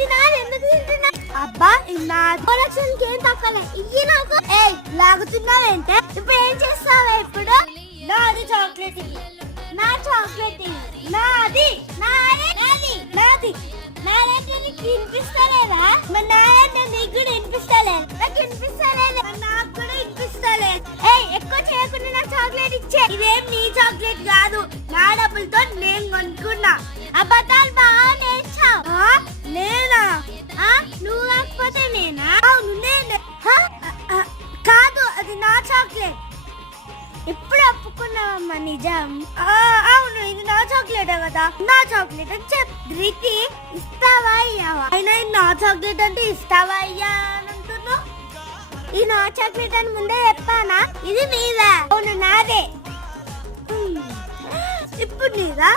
ఇది నాది ఎందుకు తింటున్నా? అబ్బా నా ప్రొడక్షన్కి ఏం తక్కువలే ఇయ్యి నాకు. ఏయ్ లాగుతున్నావేంటే? ఇప్పుడు ఏం చేస్తావా? ఇప్పుడు నాది చాక్లెట్ ఇది. నా చాక్లెట్ ఇది. నాది నాది నాది నాది నాదంటే నీకు వినిపిస్తలేదా? మరి నాదంటే నీకు కూడా వినిపిస్తలేదు. నాకు వినిపిస్తలేదు. నాకు కూడా వినిపిస్తలేదు. ఏయ్ ఎక్కువ చేయకుండా నా చాక్లెట్ ఇచ్చే. ఇదేం నీ చాక్లెట్ కాదు, నా డబ్బులతో నేను కొనుక్కున్నా. అబద్ధాలు బాగా నేర్చావు. నేనా? నువ్వు కాకపోతే నేనా? అవును నేనే. కాదు అది నా చాక్లెట్. ఇప్పుడు ఒప్పుకున్నావమ్మా నిజం? అవును ఇది నా చాక్లెట్ కదా. నా చాక్లెట్ అని చెప్పి ఇస్తావా అయ్యావా? అయినా నా చాక్లెట్ అంటే ఇస్తావా అయ్యా అని అంటున్నావు. ఈ నా చాక్లెట్ అని ముందే చెప్పానా? ఇది నీదా? అవును నాదే. ఇప్పుడు నీదా?